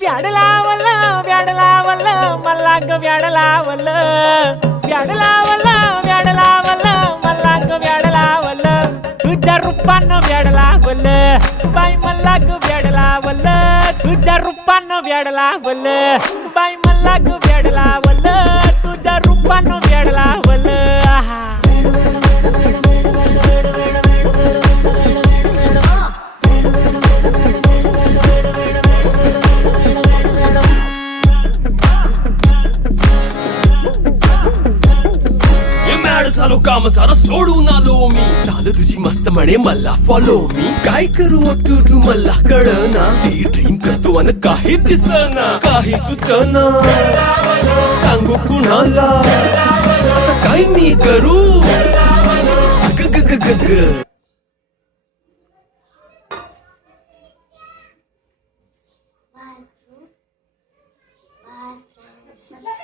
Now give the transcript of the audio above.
व्याडलावल मल्लाग व्याडलावल मल्लाग व्याडलावल तुझ्या रूपानं व्याडलावल बाई मल्लाग व्याडलावल तुझ्या रूपानं व्याडलावल बाई मल्लाग व्याडलावल तुझ्या रूपानं व्याडलावल झालो काम सारं सोडून आलो मी चाल तुझी मस्त म्हणे मला फॉलो मी काय करू टू मला कळना ती ड्रीम करतो आणि काही दिसना काही सुचना सांगू कुणाला आता काय मी करू ग ग ग ग ग Bye, friends. Subscribe.